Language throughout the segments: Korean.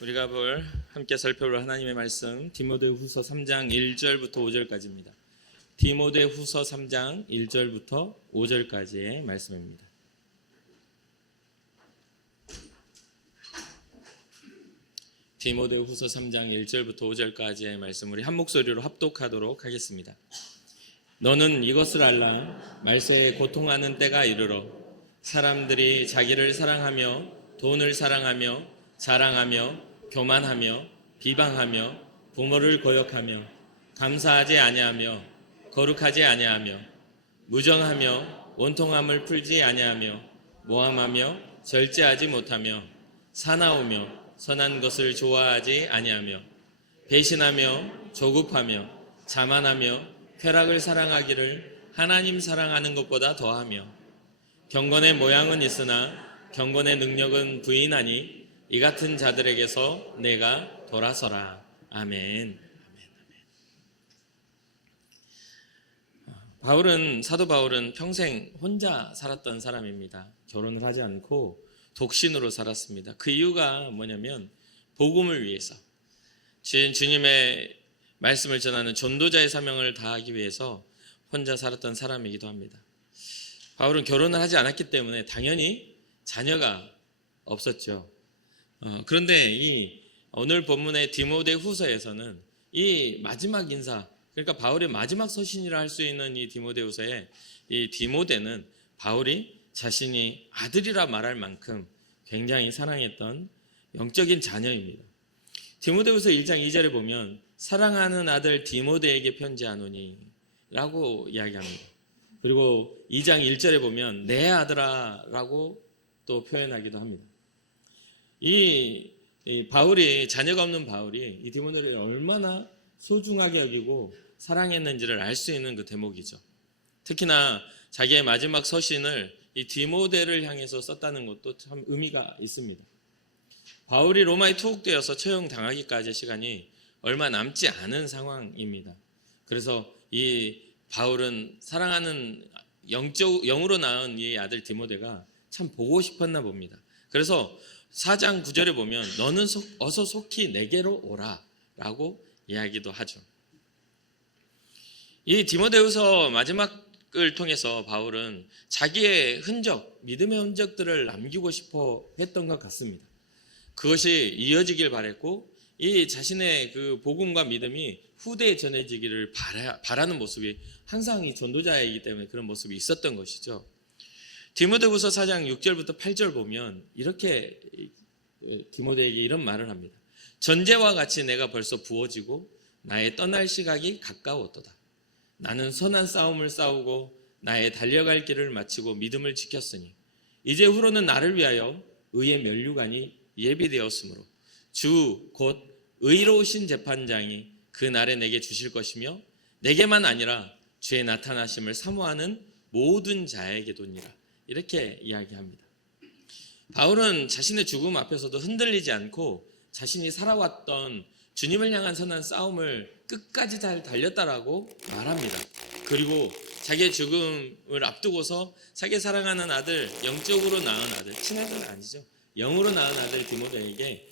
우리가 함께 살펴볼 하나님의 말씀 디모데후서 3장 1절부터 5절까지입니다. 디모데후서 3장 1절부터 5절까지의 말씀입니다. 디모데후서 3장 1절부터 5절까지의 말씀 우리 한 목소리로 합독하도록 하겠습니다. 너는 이것을 알라. 말세에 고통하는 때가 이르러 사람들이 자기를 사랑하며 돈을 사랑하며 자랑하며 교만하며 비방하며 부모를 거역하며 감사하지 아니하며 거룩하지 아니하며 무정하며 원통함을 풀지 아니하며 모함하며 절제하지 못하며 사나우며 선한 것을 좋아하지 아니하며 배신하며 조급하며 자만하며 쾌락을 사랑하기를 하나님 사랑하는 것보다 더하며 경건의 모양은 있으나 경건의 능력은 부인하니 이 같은 자들에게서 내가 돌아서라. 아멘. 사도 바울은 평생 혼자 살았던 사람입니다. 결혼을 하지 않고 독신으로 살았습니다. 그 이유가 뭐냐면 복음을 위해서, 주님의 말씀을 전하는 전도자의 사명을 다하기 위해서 혼자 살았던 사람이기도 합니다. 바울은 결혼을 하지 않았기 때문에 당연히 자녀가 없었죠. 그런데 오늘 본문의 디모데후서에서는 이 마지막 인사, 그러니까 바울의 마지막 서신이라 할 수 있는 이 디모데후서에 이 디모데는 바울이 자신이 아들이라 말할 만큼 굉장히 사랑했던 영적인 자녀입니다. 디모데후서 1장 2절에 보면 사랑하는 아들 디모데에게 편지하노니 라고 이야기합니다. 그리고 2장 1절에 보면 내 아들아 라고 또 표현하기도 합니다. 이 바울이, 자녀가 없는 바울이 이 디모데를 얼마나 소중하게 여기고 사랑했는지를 알 수 있는 그 대목이죠. 특히나 자기의 마지막 서신을 이 디모데를 향해서 썼다는 것도 참 의미가 있습니다. 바울이 로마에 투옥되어서 처형당하기까지의 시간이 얼마 남지 않은 상황입니다. 그래서 이 바울은 사랑하는 영으로 낳은 이 아들 디모데가 참 보고 싶었나 봅니다. 그래서 4장 9절에 보면 너는 어서 속히 내게로 오라 라고 이야기도 하죠. 이 디모데후서 마지막을 통해서 바울은 자기의 흔적, 믿음의 흔적들을 남기고 싶어 했던 것 같습니다. 그것이 이어지길 바랬고 이 자신의 그 복음과 믿음이 후대에 전해지기를 바라는 모습이 항상 이 전도자이기 때문에 그런 모습이 있었던 것이죠. 디모데후서 4장 6절부터 8절 보면 이렇게 디모데에게 이런 말을 합니다. 전제와 같이 내가 벌써 부어지고 나의 떠날 시각이 가까웠도다. 나는 선한 싸움을 싸우고 나의 달려갈 길을 마치고 믿음을 지켰으니 이제 후로는 나를 위하여 의의 면류관이 예비되었으므로 주 곧 의로우신 재판장이 그 날에 내게 주실 것이며 내게만 아니라 주의 나타나심을 사모하는 모든 자에게도니라. 이렇게 이야기합니다. 바울은 자신의 죽음 앞에서도 흔들리지 않고 자신이 살아왔던 주님을 향한 선한 싸움을 끝까지 잘 달렸다라고 말합니다. 그리고 자기의 죽음을 앞두고서 자기 사랑하는 아들, 영적으로 낳은 아들, 친아들은 아니죠. 영으로 낳은 아들 디모데에게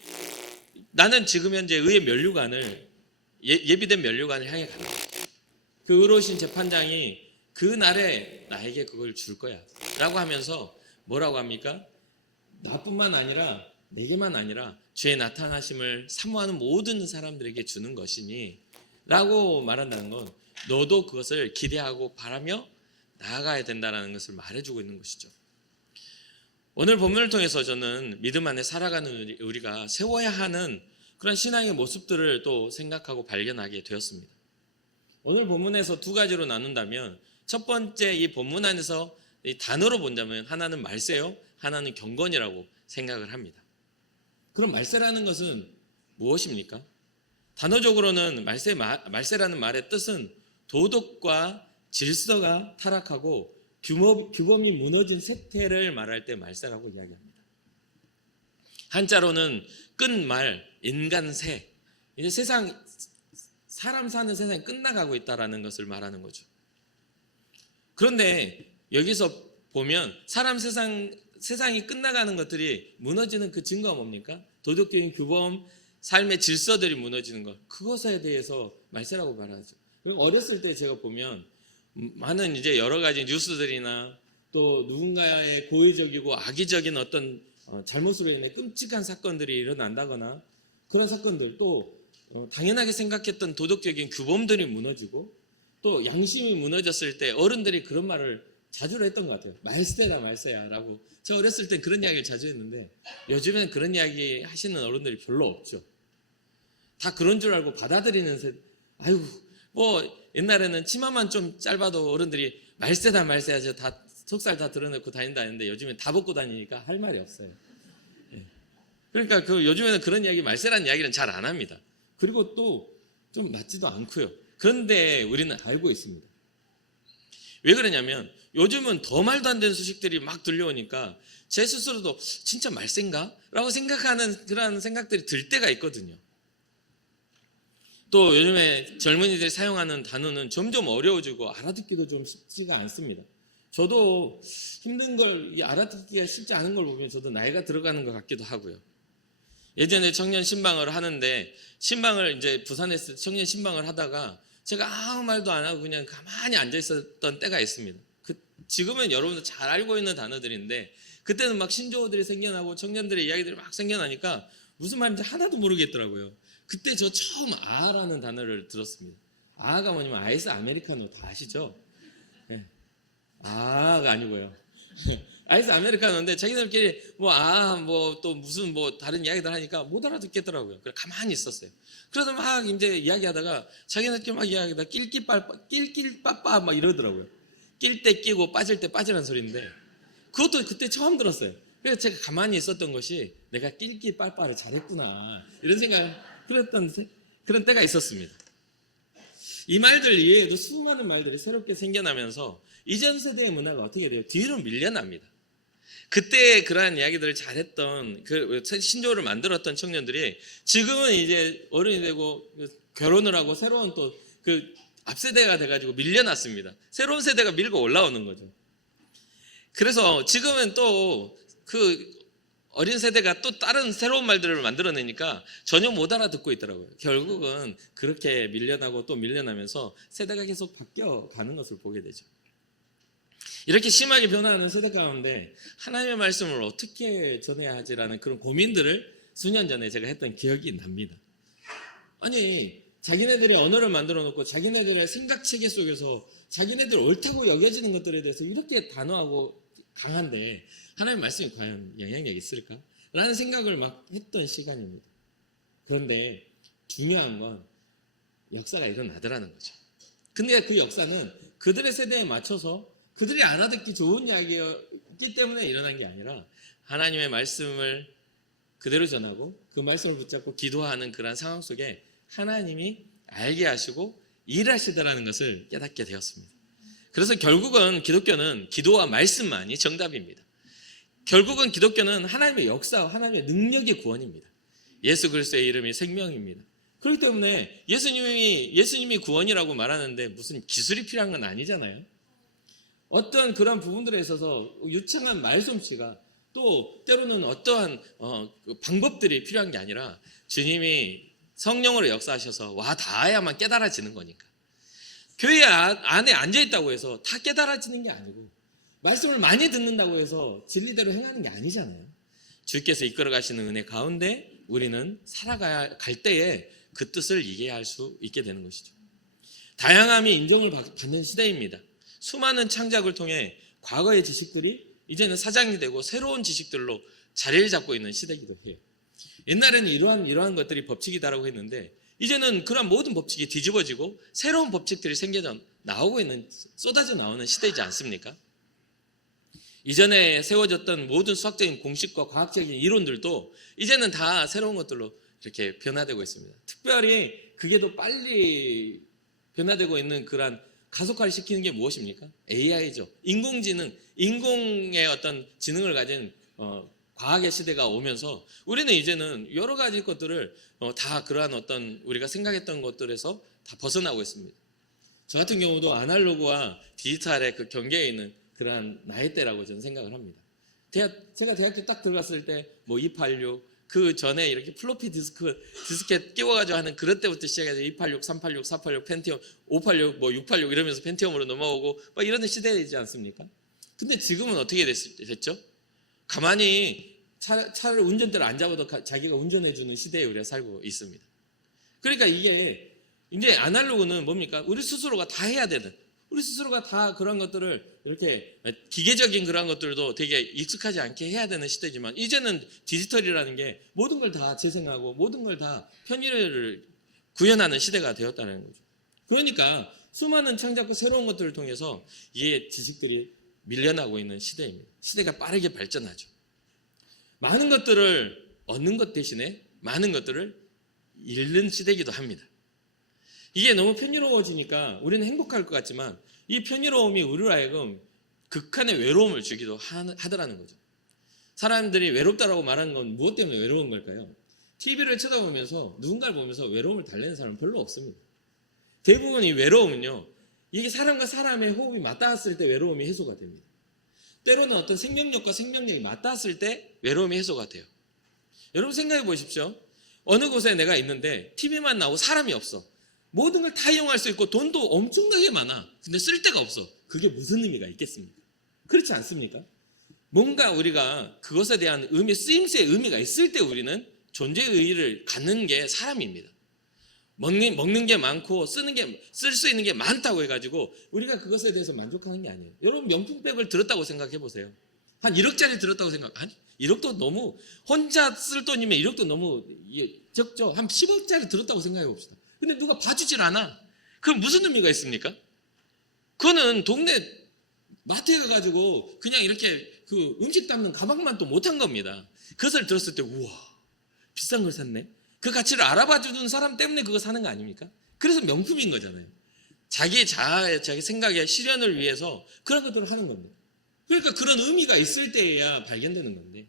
나는 지금 현재 의의 면류관을 예비된 면류관을 향해 간다. 그 의로우신 재판장이 그 날에 나에게 그걸 줄 거야 라고 하면서 뭐라고 합니까? 나뿐만 아니라 내게만 아니라 주의 나타나심을 사모하는 모든 사람들에게 주는 것이니 라고 말한다는 건 너도 그것을 기대하고 바라며 나아가야 된다는 것을 말해주고 있는 것이죠. 오늘 본문을 통해서 저는 믿음 안에 살아가는 우리가 세워야 하는 그런 신앙의 모습들을 또 생각하고 발견하게 되었습니다. 오늘 본문에서 두 가지로 나눈다면 첫 번째 이 본문 안에서 이 단어로 본다면 하나는 말세요, 하나는 경건이라고 생각을 합니다. 그럼 말세라는 것은 무엇입니까? 단어적으로는 말세라는 말의 뜻은 도덕과 질서가 타락하고 규범이 무너진 세태를 말할 때 말세라고 이야기합니다. 한자로는 끝말, 인간세, 이제 사람 사는 세상이 끝나가고 있다라는 것을 말하는 거죠. 그런데 여기서 보면 세상이 끝나가는 것들이 무너지는 그 증거가 뭡니까? 도덕적인 규범, 삶의 질서들이 무너지는 것, 그것에 대해서 말세라고 말하죠. 그리고 어렸을 때 제가 보면 많은 이제 여러 가지 뉴스들이나 또 누군가의 고의적이고 악의적인 어떤 잘못으로 인해 끔찍한 사건들이 일어난다거나 그런 사건들, 또 당연하게 생각했던 도덕적인 규범들이 무너지고 또 양심이 무너졌을 때 어른들이 그런 말을 자주 했던 것 같아요. 말세다 말세야 라고. 저 어렸을 땐 그런 이야기를 자주 했는데 요즘엔 그런 이야기 하시는 어른들이 별로 없죠. 다 그런 줄 알고 받아들이는 아유 뭐 옛날에는 치마만 좀 짧아도 어른들이 말세다 말세야 저 다 속살 다 드러내고 다닌다 했는데 요즘엔 다 벗고 다니니까 할 말이 없어요. 예. 그러니까 요즘에는 그런 이야기, 말세라는 이야기는 잘 안 합니다. 그리고 또 좀 맞지도 않고요. 그런데 우리는 알고 있습니다. 왜 그러냐면 요즘은 더 말도 안 되는 소식들이 막 들려오니까 제 스스로도 진짜 말세인가? 라고 생각하는 그런 생각들이 들 때가 있거든요. 또 요즘에 젊은이들이 사용하는 단어는 점점 어려워지고 알아듣기도 좀 쉽지가 않습니다. 저도 힘든 걸 알아듣기가 쉽지 않은 걸 보면 저도 나이가 들어가는 것 같기도 하고요. 예전에 청년 신방을 하는데 신방을 이제 부산에서 청년 신방을 하다가 제가 아무 말도 안 하고 그냥 가만히 앉아 있었던 때가 있습니다. 지금은 여러분들 잘 알고 있는 단어들인데 그때는 막 신조어들이 생겨나고 청년들의 이야기들이 막 생겨나니까 무슨 말인지 하나도 모르겠더라고요. 그때 저 처음 아라는 단어를 들었습니다. 아가 뭐냐면 아이스 아메리카노 다 아시죠? 네. 아가 아니고요. 아이스 아메리카노인데 자기들끼리 뭐 또 무슨 뭐 다른 이야기들 하니까 못 알아듣겠더라고요. 그래 가만히 있었어요. 그래서 막 이제 이야기하다가 자기들끼리 막 이야기하다가 낄낄빠빠 막 이러더라고요. 낄 때 끼고 빠질 때 빠지라는 소리인데 그것도 그때 처음 들었어요. 그래서 제가 가만히 있었던 것이 내가 낄낄빠빠를 잘했구나 이런 생각 그런 때가 있었습니다. 이 말들 이외에도 수많은 말들이 새롭게 생겨나면서 이전 세대의 문화가 어떻게 돼요? 뒤로 밀려납니다. 그때 그러한 이야기들을 잘했던 그 신조어를 만들었던 청년들이 지금은 이제 어른이 되고 결혼을 하고 새로운 또 그 앞세대가 돼가지고 밀려났습니다. 새로운 세대가 밀고 올라오는 거죠. 그래서 지금은 또 그 어린 세대가 또 다른 새로운 말들을 만들어내니까 전혀 못 알아듣고 있더라고요. 결국은 그렇게 밀려나고 또 밀려나면서 세대가 계속 바뀌어가는 것을 보게 되죠. 이렇게 심하게 변화하는 세대 가운데 하나님의 말씀을 어떻게 전해야 하지라는 그런 고민들을 수년 전에 제가 했던 기억이 납니다. 아니 자기네들의 언어를 만들어 놓고 자기네들의 생각체계 속에서 자기네들 옳다고 여겨지는 것들에 대해서 이렇게 단호하고 강한데 하나님의 말씀이 과연 영향력이 있을까? 라는 생각을 막 했던 시간입니다. 그런데 중요한 건 역사가 일어나더라는 거죠. 근데 그 역사는 그들의 세대에 맞춰서 그들이 알아듣기 좋은 이야기였기 때문에 일어난 게 아니라 하나님의 말씀을 그대로 전하고 그 말씀을 붙잡고 기도하는 그런 상황 속에 하나님이 알게 하시고 일하시더라는 것을 깨닫게 되었습니다. 그래서 결국은 기독교는 기도와 말씀만이 정답입니다. 결국은 기독교는 하나님의 역사와 하나님의 능력의 구원입니다. 예수 그리스도의 이름이 생명입니다. 그렇기 때문에 예수님이 구원이라고 말하는데 무슨 기술이 필요한 건 아니잖아요. 어떤 그런 부분들에 있어서 유창한 말솜씨가 또 때로는 어떠한 방법들이 필요한 게 아니라 주님이 성령으로 역사하셔서 와 닿아야만 깨달아지는 거니까. 교회 안에 앉아있다고 해서 다 깨달아지는 게 아니고 말씀을 많이 듣는다고 해서 진리대로 행하는 게 아니잖아요. 주께서 이끌어 가시는 은혜 가운데 우리는 살아갈 때에 그 뜻을 이해할 수 있게 되는 것이죠. 다양함이 인정을 받는 시대입니다. 수많은 창작을 통해 과거의 지식들이 이제는 사장이 되고 새로운 지식들로 자리를 잡고 있는 시대이기도 해요. 옛날에는 이러한 것들이 법칙이다라고 했는데 이제는 그런 모든 법칙이 뒤집어지고 새로운 법칙들이 쏟아져 나오는 시대이지 않습니까? 이전에 세워졌던 모든 수학적인 공식과 과학적인 이론들도 이제는 다 새로운 것들로 이렇게 변화되고 있습니다. 특별히 그게 더 빨리 변화되고 있는 그런 가속화를 시키는 게 무엇입니까? AI죠. 인공지능, 인공의 어떤 지능을 가진 과학의 시대가 오면서 우리는 이제는 여러 가지 것들을 다 그러한 어떤 우리가 생각했던 것들에서 다 벗어나고 있습니다. 저 같은 경우도 아날로그와 디지털의 그 경계에 있는 그러한 나이대라고 저는 생각을 합니다. 제가 대학교 딱 들어갔을 때 286 그 전에 이렇게 플로피 디스켓 끼워가지고 하는 그럴 때부터 시작해서 286, 386, 486, 펜티엄, 586, 뭐 686 이러면서 펜티엄으로 넘어오고 막 이런 시대이지 않습니까? 근데 지금은 어떻게 됐죠? 가만히 차를 운전대를 안 잡아도 자기가 운전해주는 시대에 우리가 살고 있습니다. 그러니까 이게 이제 아날로그는 뭡니까? 우리 스스로가 다 해야 되는, 우리 스스로가 다 그런 것들을 이렇게 기계적인 그런 것들도 되게 익숙하지 않게 해야 되는 시대지만, 이제는 디지털이라는 게 모든 걸 다 재생하고 모든 걸 다 편의를 구현하는 시대가 되었다는 거죠. 그러니까 수많은 창작과 새로운 것들을 통해서 이게 지식들이 밀려나고 있는 시대입니다. 시대가 빠르게 발전하죠. 많은 것들을 얻는 것 대신에 많은 것들을 잃는 시대이기도 합니다. 이게 너무 편의로워지니까 우리는 행복할 것 같지만 이 편의로움이 우리로 하여금 극한의 외로움을 주기도 하더라는 거죠. 사람들이 외롭다라고 말하는 건 무엇 때문에 외로운 걸까요? TV를 쳐다보면서 누군가를 보면서 외로움을 달래는 사람은 별로 없습니다. 대부분 이 외로움은요, 이게 사람과 사람의 호흡이 맞닿았을 때 외로움이 해소가 됩니다. 때로는 어떤 생명력과 생명력이 맞닿았을 때 외로움이 해소가 돼요. 여러분 생각해 보십시오. 어느 곳에 내가 있는데 TV만 나오고 사람이 없어. 모든 걸 다 이용할 수 있고 돈도 엄청나게 많아. 근데 쓸 데가 없어. 그게 무슨 의미가 있겠습니까? 그렇지 않습니까? 뭔가 우리가 그것에 대한 쓰임새의 의미가 있을 때 우리는 존재의 의의를 갖는 게 사람입니다. 먹는 게 많고 쓸 수 있는 게 많다고 해가지고 우리가 그것에 대해서 만족하는 게 아니에요. 여러분 명품백을 들었다고 생각해 보세요. 한 1억짜리 들었다고 아니 1억도 너무, 혼자 쓸 돈이면 1억도 너무 적죠. 한 10억짜리 들었다고 생각해 봅시다. 근데 누가 봐주질 않아. 그럼 무슨 의미가 있습니까? 그거는 동네 마트에 가가지고 그냥 이렇게 그 음식 담는 가방만 또 못한 겁니다. 그것을 들었을 때 우와 비싼 걸 샀네. 그 가치를 알아봐주는 사람 때문에 그거 사는 거 아닙니까? 그래서 명품인 거잖아요. 자기 생각의 실현을 위해서 그런 것들을 하는 겁니다. 그러니까 그런 의미가 있을 때에야 발견되는 건데,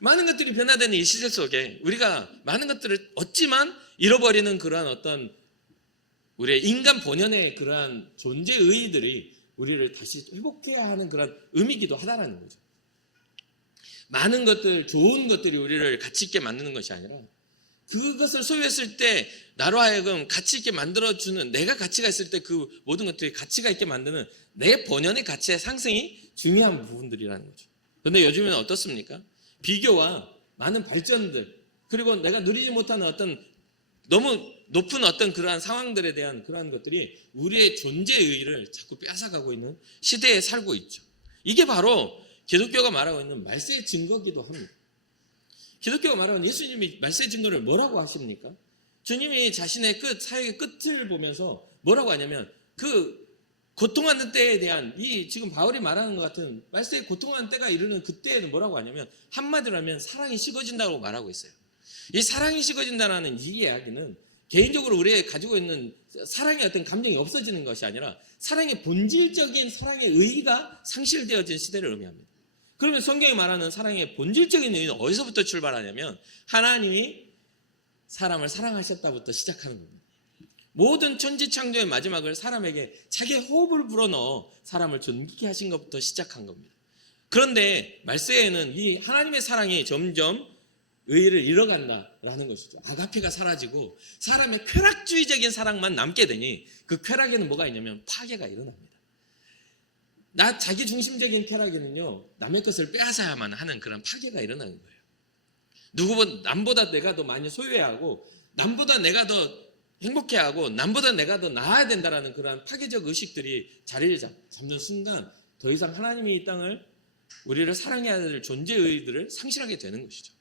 많은 것들이 변화되는 이 시대 속에 우리가 많은 것들을 얻지만 잃어버리는 그러한 어떤 우리의 인간 본연의 그러한 존재 의의들이 우리를 다시 회복해야 하는 그런 의미이기도 하다라는 거죠. 많은 것들, 좋은 것들이 우리를 가치 있게 만드는 것이 아니라 그것을 소유했을 때 나로 하여금 가치 있게 만들어주는, 내가 가치가 있을 때 그 모든 것들이 가치가 있게 만드는 내 본연의 가치의 상승이 중요한 부분들이라는 거죠. 그런데 요즘에는 어떻습니까? 비교와 많은 발전들, 그리고 내가 누리지 못하는 어떤 너무 높은 어떤 그러한 상황들에 대한 그러한 것들이 우리의 존재의 의의를 자꾸 뺏어가고 있는 시대에 살고 있죠. 이게 바로 기독교가 말하고 있는 말세의 증거이기도 합니다. 기독교가 말하는 예수님이 말세의 증거를 뭐라고 하십니까? 주님이 자신의 사역의 끝을 보면서 뭐라고 하냐면 그 고통하는 때에 대한 지금 바울이 말하는 것 같은 말세의 고통하는 때가 이르는 그때에는 뭐라고 하냐면 한마디로 하면 사랑이 식어진다고 말하고 있어요. 이 사랑이 식어진다는 이 이야기는 개인적으로 우리가 가지고 있는 사랑의 어떤 감정이 없어지는 것이 아니라 사랑의 본질적인 사랑의 의의가 상실되어진 시대를 의미합니다. 그러면 성경이 말하는 사랑의 본질적인 의의는 어디서부터 출발하냐면 하나님이 사람을 사랑하셨다부터 시작하는 겁니다. 모든 천지창조의 마지막을 사람에게 자기의 호흡을 불어넣어 사람을 존귀케 하신 것부터 시작한 겁니다. 그런데 말세에는 이 하나님의 사랑이 점점 의의를 잃어간다라는 것이죠. 아가페가 사라지고 사람의 쾌락주의적인 사랑만 남게 되니 그 쾌락에는 뭐가 있냐면 파괴가 일어납니다. 자기 중심적인 쾌락에는요, 남의 것을 빼앗아야만 하는 그런 파괴가 일어나는 거예요. 남보다 내가 더 많이 소유해야 하고, 남보다 내가 더 행복해하고, 남보다 내가 더 나아야 된다라는 그런 파괴적 의식들이 자리를 잡는 순간 더 이상 하나님이 이 땅을 우리를 사랑해야 될 존재의 의의들을 상실하게 되는 것이죠.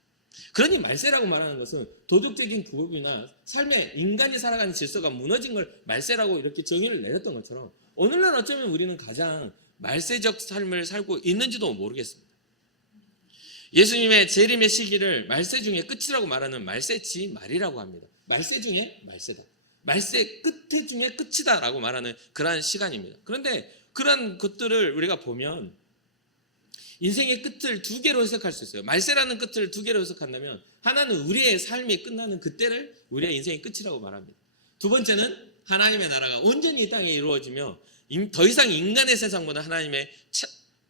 그러니 말세라고 말하는 것은 도덕적인 구급이나 삶의 인간이 살아가는 질서가 무너진 걸 말세라고 이렇게 정의를 내렸던 것처럼 오늘날 어쩌면 우리는 가장 말세적 삶을 살고 있는지도 모르겠습니다. 예수님의 재림의 시기를 말세 중의 끝이라고 말하는 말세지 말이라고 합니다. 말세 중에 말세다. 말세 끝에 중에 끝이다라고 말하는 그러한 시간입니다. 그런데 그런 것들을 우리가 보면 인생의 끝을 두 개로 해석할 수 있어요. 말세라는 끝을 두 개로 해석한다면 하나는 우리의 삶이 끝나는 그때를 우리의 인생의 끝이라고 말합니다. 두 번째는 하나님의 나라가 온전히 이 땅에 이루어지며 더 이상 인간의 세상보다 하나님의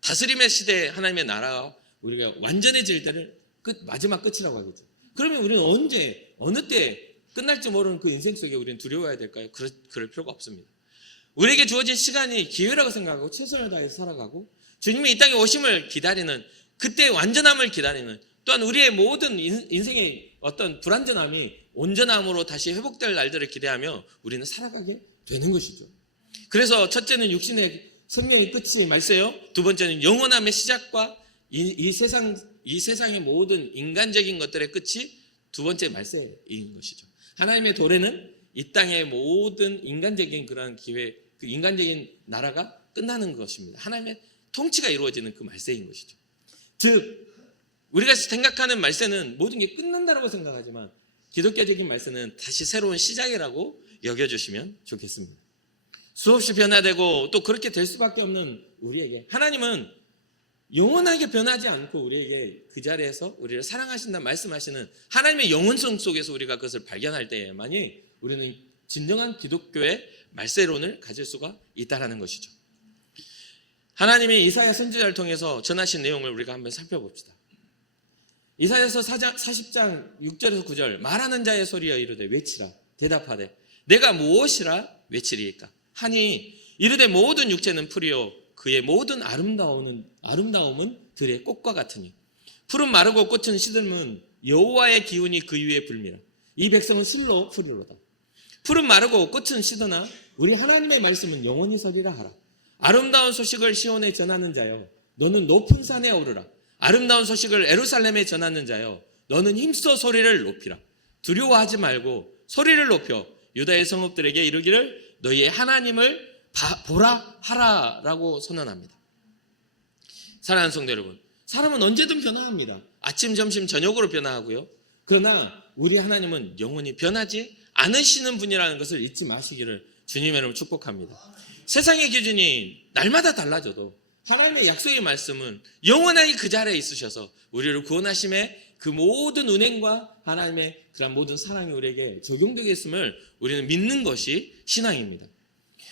다스림의 시대에 하나님의 나라가 우리가 완전해질 때를 마지막 끝이라고 하겠죠. 그러면 우리는 언제, 어느 때 끝날지 모르는 그 인생 속에 우리는 두려워해야 될까요? 그럴 필요가 없습니다. 우리에게 주어진 시간이 기회라고 생각하고 최선을 다해서 살아가고 주님의 이 땅에 오심을 기다리는, 그때 완전함을 기다리는, 또한 우리의 모든 인생의 어떤 불완전함이 온전함으로 다시 회복될 날들을 기대하며 우리는 살아가게 되는 것이죠. 그래서 첫째는 육신의 생명의 끝이 말세요. 두 번째는 영원함의 시작과 이 세상의 모든 인간적인 것들의 끝이 두 번째 말세인 것이죠. 하나님의 도래는 이 땅의 모든 인간적인 그런 기회, 그 인간적인 나라가 끝나는 것입니다. 하나님의 통치가 이루어지는 그 말세인 것이죠. 즉 우리가 생각하는 말세는 모든 게 끝난다고 생각하지만 기독교적인 말세는 다시 새로운 시작이라고 여겨주시면 좋겠습니다. 수없이 변화되고 또 그렇게 될 수밖에 없는 우리에게 하나님은 영원하게 변하지 않고 우리에게 그 자리에서 우리를 사랑하신다 말씀하시는 하나님의 영원성 속에서 우리가 그것을 발견할 때에만이 우리는 진정한 기독교의 말세론을 가질 수가 있다는 것이죠. 하나님이 이사야 선지자를 통해서 전하신 내용을 우리가 한번 살펴봅시다. 이사야서 40장 6절에서 9절 말하는 자의 소리여 이르되 외치라 대답하되 내가 무엇이라 외치리이까 하니 이르되 모든 육체는 풀이요 그의 모든 아름다움은 들의 꽃과 같으니 풀은 마르고 꽃은 시들면 여호와의 기운이 그 위에 불미라 이 백성은 실로 풀이로다. 풀은 마르고 꽃은 시드나 우리 하나님의 말씀은 영원히 서리라 하라. 아름다운 소식을 시온에 전하는 자여 너는 높은 산에 오르라. 아름다운 소식을 예루살렘에 전하는 자여 너는 힘써 소리를 높이라. 두려워하지 말고 소리를 높여 유다의 성읍들에게 이르기를 너희의 하나님을 보라 하라 라고 선언합니다. 사랑하는 성도 여러분, 사람은 언제든 변화합니다. 아침, 점심, 저녁으로 변화하고요. 그러나 우리 하나님은 영원히 변하지 않으시는 분이라는 것을 잊지 마시기를 주님의 이름으로 축복합니다. 세상의 기준이 날마다 달라져도 하나님의 약속의 말씀은 영원하게 그 자리에 있으셔서 우리를 구원하심에 그 모든 은행과 하나님의 그런 모든 사랑이 우리에게 적용되겠음을 우리는 믿는 것이 신앙입니다.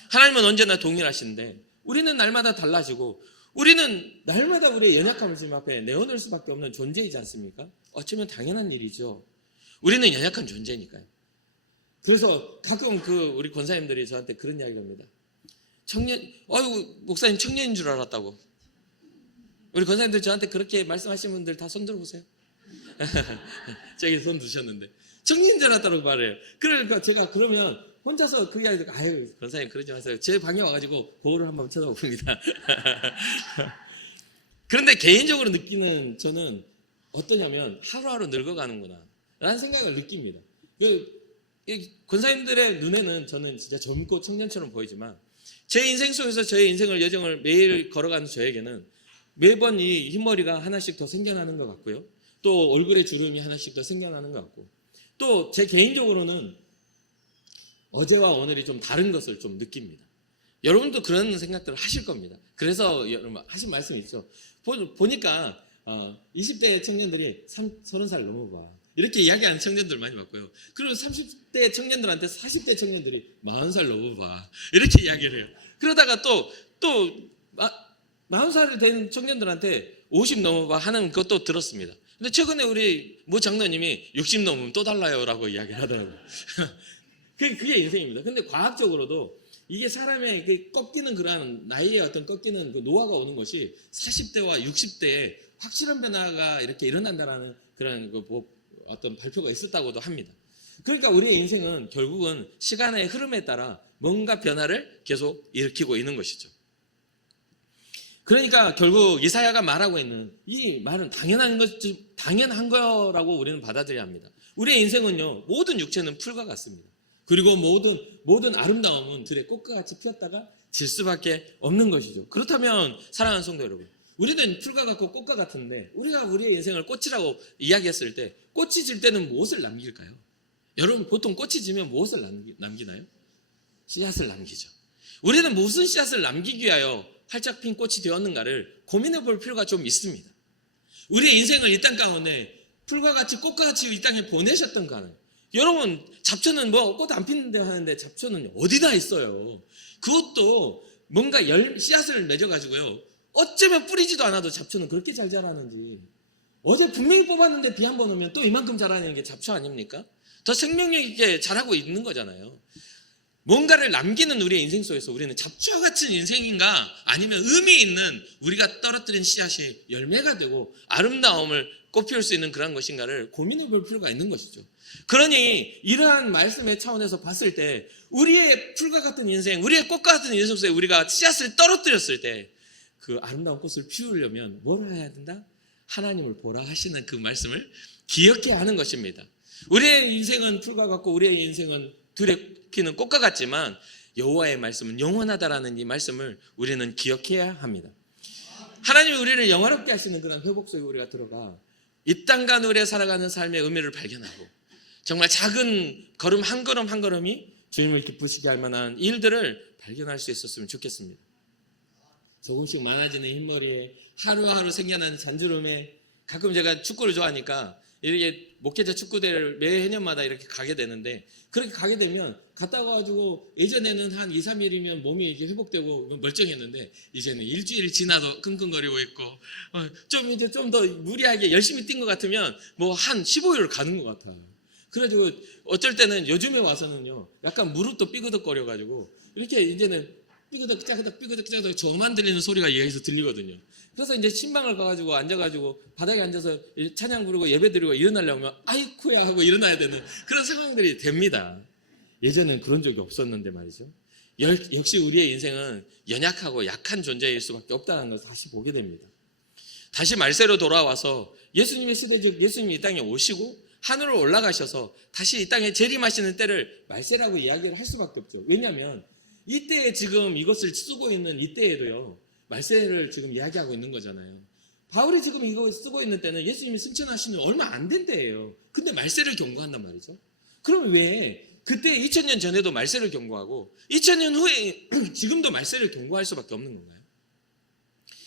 하나님은 언제나 동일하신데 우리는 날마다 달라지고 우리는 날마다 우리의 연약함을 지금 앞에 내어놓을 수밖에 없는 존재이지 않습니까? 어쩌면 당연한 일이죠. 우리는 연약한 존재니까요. 그래서 가끔 우리 권사님들이 저한테 그런 이야기를 합니다. 목사님 청년인 줄 알았다고. 우리 권사님들 저한테 그렇게 말씀하신 분들 다 손 들어보세요. 저기 손 드셨는데 청년인 줄 알았다고 말해요. 그러니까 제가 그러면 혼자서 그 이야기 듣고 아유 권사님 그러지 마세요. 제 방에 와가지고 거울을 한번 쳐다봅니다. 그런데 개인적으로 느끼는 저는 어떠냐면 하루하루 늙어가는구나 라는 생각을 느낍니다. 권사님들의 눈에는 저는 진짜 젊고 청년처럼 보이지만 제 인생 속에서 저의 인생을 여정을 매일 걸어가는 저에게는 매번 이 흰머리가 하나씩 더 생겨나는 것 같고요. 또 얼굴에 주름이 하나씩 더 생겨나는 것 같고 또 제 개인적으로는 어제와 오늘이 좀 다른 것을 좀 느낍니다. 여러분도 그런 생각들을 하실 겁니다. 그래서 여러분 하신 말씀이 있죠. 보니까 20대 청년들이 30살 넘어봐. 이렇게 이야기하는 청년들 많이 봤고요. 그리고 30대 청년들한테 40대 청년들이 40살 넘어봐. 이렇게 이야기를 해요. 그러다가 또 40살이 된 청년들한테 50 넘어봐 하는 것도 들었습니다. 근데 최근에 우리 모 장로님이 60 넘으면 또 달라요라고 이야기를 하더라고요. 그게 인생입니다. 근데 과학적으로도 이게 사람의 그 꺾이는 그러한 나이의 어떤 꺾이는 그 노화가 오는 것이 40대와 60대에 확실한 변화가 이렇게 일어난다라는 그런 어떤 발표가 있었다고도 합니다. 그러니까 우리의 인생은 결국은 시간의 흐름에 따라 뭔가 변화를 계속 일으키고 있는 것이죠. 그러니까 결국 이사야가 말하고 있는 이 말은 당연한 거라고 우리는 받아들여야 합니다. 우리의 인생은요 모든 육체는 풀과 같습니다. 그리고 모든 아름다움은 들의 꽃과 같이 피었다가 질 수밖에 없는 것이죠. 그렇다면 사랑하는 성도 여러분, 우리는 풀과 같고 꽃과 같은데 우리가 우리의 인생을 꽃이라고 이야기했을 때 꽃이 질 때는 무엇을 남길까요? 여러분 보통 꽃이 지면 무엇을 남기나요? 씨앗을 남기죠. 우리는 무슨 씨앗을 남기기 위하여 활짝 핀 꽃이 되었는가를 고민해 볼 필요가 좀 있습니다. 우리의 인생을 이 땅 가운데 풀과 같이 꽃과 같이 이 땅에 보내셨던가는 여러분 잡초는 꽃 안 피는데 하는데 잡초는 어디다 있어요. 그것도 뭔가 씨앗을 맺어가지고요 어쩌면 뿌리지도 않아도 잡초는 그렇게 잘 자라는지 어제 분명히 뽑았는데 비 한 번 오면 또 이만큼 자라는 게 잡초 아닙니까? 더 생명력 있게 자라고 있는 거잖아요. 뭔가를 남기는 우리의 인생 속에서 우리는 잡초와 같은 인생인가 아니면 의미 있는 우리가 떨어뜨린 씨앗이 열매가 되고 아름다움을 꽃피울 수 있는 그런 것인가를 고민해 볼 필요가 있는 것이죠. 그러니 이러한 말씀의 차원에서 봤을 때 우리의 풀과 같은 인생, 우리의 꽃과 같은 인생 속에 우리가 씨앗을 떨어뜨렸을 때 그 아름다운 꽃을 피우려면 뭘 해야 된다? 하나님을 보라 하시는 그 말씀을 기억해야 하는 것입니다. 우리의 인생은 풀과 같고 우리의 인생은 들에 피는 꽃과 같지만 여호와의 말씀은 영원하다라는 이 말씀을 우리는 기억해야 합니다. 하나님이 우리를 영화롭게 하시는 그런 회복 속에 우리가 들어가 이 땅과 누에 살아가는 삶의 의미를 발견하고 정말 작은 걸음 한 걸음 한 걸음이 주님을 기쁘시게 할 만한 일들을 발견할 수 있었으면 좋겠습니다. 조금씩 많아지는 흰머리에 하루하루 생겨나는 잔주름에 가끔 제가 축구를 좋아하니까 이렇게 목회자 축구대회를 매해년마다 이렇게 가게 되는데 그렇게 가게 되면 갔다 와가지고 예전에는 한 2, 3일이면 몸이 이렇게 회복되고 멀쩡했는데 이제는 일주일 지나도 끙끙거리고 있고 좀 이제 좀 더 무리하게 열심히 뛴 것 같으면 뭐 한 15일을 가는 것 같아. 그래가지고 어쩔 때는 요즘에 와서는요 약간 무릎도 삐그덕거려가지고 이렇게 이제는 삐그덕 짜그덕 삐그덕 짜그덕 저만 들리는 소리가 여기서 들리거든요. 그래서 이제 신방을 가가지고 앉아가지고 바닥에 앉아서 찬양 부르고 예배 드리고 일어나려면 아이쿠야 하고 일어나야 되는 그런 상황들이 됩니다. 예전엔 그런 적이 없었는데 말이죠. 역시 우리의 인생은 연약하고 약한 존재일 수밖에 없다는 것을 다시 보게 됩니다. 다시 말세로 돌아와서 예수님의 시대 즉 예수님이 이 땅에 오시고 하늘로 올라가셔서 다시 이 땅에 재림하시는 때를 말세라고 이야기를 할 수밖에 없죠. 왜냐하면 이때에 지금 이것을 쓰고 있는 이때에도요 말세를 지금 이야기하고 있는 거잖아요. 바울이 지금 이거 쓰고 있는 때는 예수님이 승천하신 지 얼마 안 된 때예요. 근데 말세를 경고한단 말이죠. 그럼 왜 그때 2000년 전에도 말세를 경고하고 2000년 후에 지금도 말세를 경고할 수밖에 없는 건가요?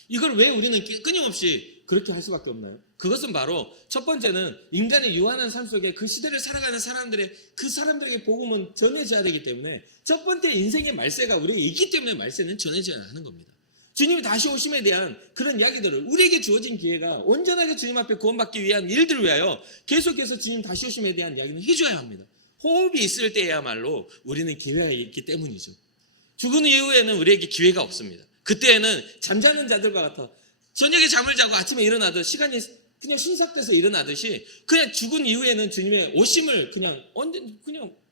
이걸 왜 우리는 끊임없이 그렇게 할 수밖에 없나요? 그것은 바로 첫 번째는 인간의 유한한 삶 속에 그 시대를 살아가는 사람들의 그 사람들에게 복음은 전해져야 되기 때문에 첫 번째 인생의 말세가 우리에게 있기 때문에 말세는 전해져야 하는 겁니다. 주님이 다시 오심에 대한 그런 이야기들을 우리에게 주어진 기회가 온전하게 주님 앞에 구원받기 위한 일들을 위하여 계속해서 주님 다시 오심에 대한 이야기는 해줘야 합니다. 호흡이 있을 때야말로 우리는 기회가 있기 때문이죠. 죽은 이후에는 우리에게 기회가 없습니다. 그때에는 잠자는 자들과 같아 저녁에 잠을 자고 아침에 일어나듯 시간이 그냥 순삭돼서 일어나듯이 그냥 죽은 이후에는 주님의 오심을 그냥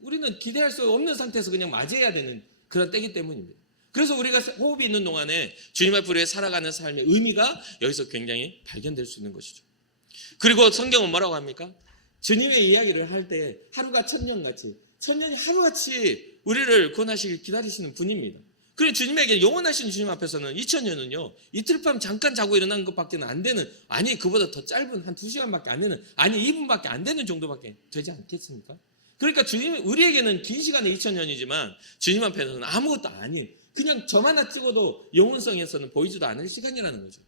우리는 기대할 수 없는 상태에서 그냥 맞이해야 되는 그런 때이기 때문입니다. 그래서 우리가 호흡이 있는 동안에 주님 앞으로 살아가는 삶의 의미가 여기서 굉장히 발견될 수 있는 것이죠. 그리고 성경은 뭐라고 합니까? 주님의 이야기를 할 때 하루가 천년같이 천년이 하루같이 우리를 구원하시길 기다리시는 분입니다. 그리고 주님에게 영원하신 주님 앞에서는 2000년은요 이틀 밤 잠깐 자고 일어난 것밖에 안 되는 아니 그보다 더 짧은 한 2시간밖에 안 되는 아니 2분밖에 안 되는 정도밖에 되지 않겠습니까? 그러니까 주님 우리에게는 긴 시간의 2000년이지만 주님 앞에서는 아무것도 아닌 그냥 점 하나 찍어도 영원성에서는 보이지도 않을 시간이라는 거죠.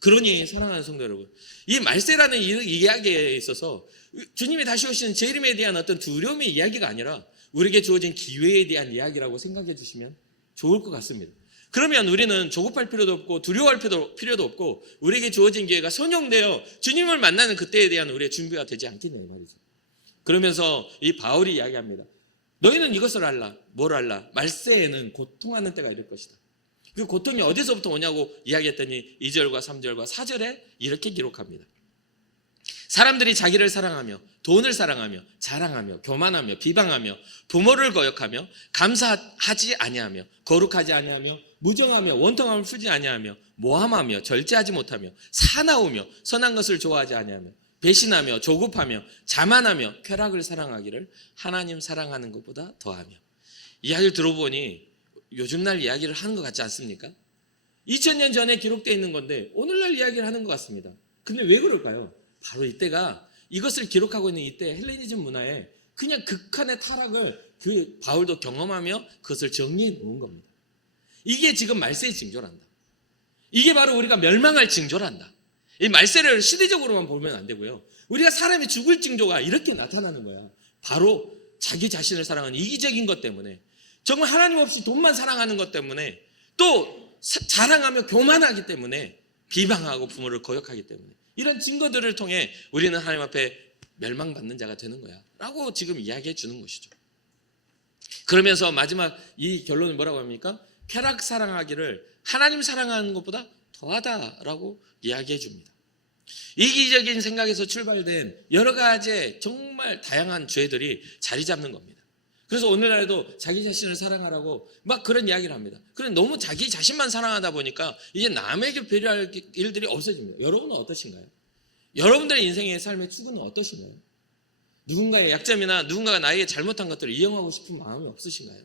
그러니 사랑하는 성도 여러분 이 말세라는 이야기에 있어서 주님이 다시 오시는 재림에 대한 어떤 두려움의 이야기가 아니라 우리에게 주어진 기회에 대한 이야기라고 생각해 주시면 좋을 것 같습니다. 그러면 우리는 조급할 필요도 없고 두려워할 필요도 없고 우리에게 주어진 기회가 선용되어 주님을 만나는 그때에 대한 우리의 준비가 되지 않겠냐 이 말이죠. 그러면서 이 바울이 이야기합니다. 너희는 이것을 알라. 뭘 알라? 말세에는 고통하는 때가 이를 것이다. 그 고통이 어디서부터 오냐고 이야기했더니 2절과 3절과 4절에 이렇게 기록합니다. 사람들이 자기를 사랑하며 돈을 사랑하며 자랑하며 교만하며 비방하며 부모를 거역하며 감사하지 아니하며 거룩하지 아니하며 무정하며 원통함을 풀지 아니하며 모함하며 절제하지 못하며 사나우며 선한 것을 좋아하지 아니하며 배신하며 조급하며 자만하며 쾌락을 사랑하기를 하나님 사랑하는 것보다 더하며 이야기를 들어보니 요즘날 이야기를 하는 것 같지 않습니까? 2000년 전에 기록되어 있는 건데 오늘날 이야기를 하는 것 같습니다. 근데 왜 그럴까요? 바로 이때가 이것을 기록하고 있는 이때 헬레니즘 문화에 그냥 극한의 타락을 그 바울도 경험하며 그것을 정리해 놓은 겁니다. 이게 지금 말세의 징조란다. 이게 바로 우리가 멸망할 징조란다. 이 말세를 시대적으로만 보면 안 되고요. 우리가 사람이 죽을 징조가 이렇게 나타나는 거야. 바로 자기 자신을 사랑하는 이기적인 것 때문에 정말 하나님 없이 돈만 사랑하는 것 때문에 또 자랑하며 교만하기 때문에 비방하고 부모를 거역하기 때문에 이런 증거들을 통해 우리는 하나님 앞에 멸망받는 자가 되는 거야 라고 지금 이야기해 주는 것이죠. 그러면서 마지막 이 결론은 뭐라고 합니까? 쾌락 사랑하기를 하나님 사랑하는 것보다 더하다라고 이야기해 줍니다. 이기적인 생각에서 출발된 여러 가지 정말 다양한 죄들이 자리 잡는 겁니다. 그래서 오늘날에도 자기 자신을 사랑하라고 막 그런 이야기를 합니다. 그런데 너무 자기 자신만 사랑하다 보니까 이제 남에게 배려할 일들이 없어집니다. 여러분은 어떠신가요? 여러분들의 인생의 삶의 추구는 어떠신가요? 누군가의 약점이나 누군가가 나에게 잘못한 것들을 이용하고 싶은 마음이 없으신가요?